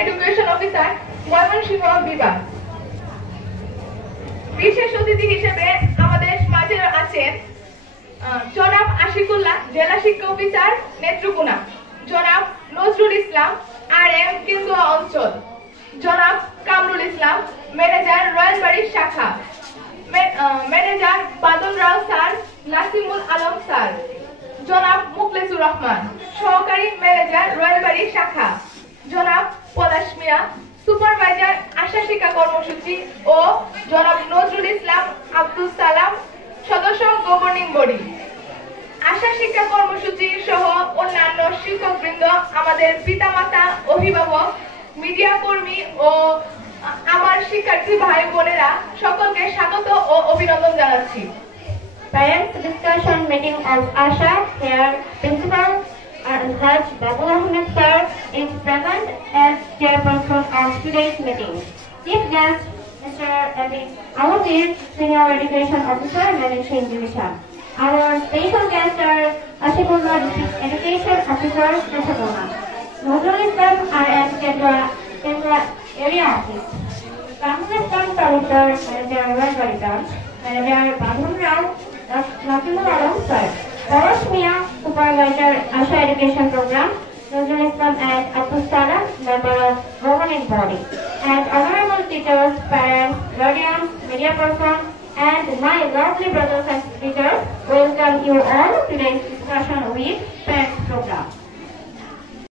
Education officer, Mymensingh বিভাগ। বিশেষ অতিথি হিসেবে আমাদের মাঝে আছেন জনাব আশিকুল্লাহ, জেলা শিক্ষা অফিসার নেত্রকোনা, জনাব নজরুল ইসলাম, RM কেন্দ্র অঞ্চল, জনাব কামরুল ইসলাম, ম্যানেজার রয়্যালবাড়ি শাখা, ম্যানেজার বাদল রাও স্যার, নাসিমুল আলম স্যার, জনাব মুখলেসুর রহমান, সহকারী ম্যানেজার রয়্যালবাড়ি শাখা, জনাব পলাশ মিয়া, সুপারভাইজার আশা শিক্ষা কর্মসূচি ও জনাব নজরুল ইসলাম আব্দুল সালাম, সদস্য গভর্নিং বডি। আশা শিক্ষা কর্মসূচি সহ অন্যান্য শিক্ষকবৃন্দ, আমাদের পিতামাতা, অভিভাবক, মিডিয়া কর্মী ও আমার শিক্ষার্থী ভাই বোনেরা সকলকে স্বাগত ও অভিনন্দন জানাচ্ছি। Parents discussion meeting of Asha, here Principal Haj Babul Ahmed sir is present as chairperson of today's meeting. Chief guest Mr. Abi Alagir, Senior Education Officer, Managing Division. Our special guests are Ashifullah, District Education Officer, Netrokona, Nozrul Islam, RM Kendra Area Office, Kamrul Islam Talukdar, Manager Rewari Branch, Manager Badhun Rao, Nasimul Alam sir, Palash Mia, Supervisor Asha Education Program, Nozrul Islam and Abdul Salam, member of governing body, and honorable teachers, parents, guardians, media persons, and my lovely brothers and sisters, welcome you all to today's discussion with Parents Program.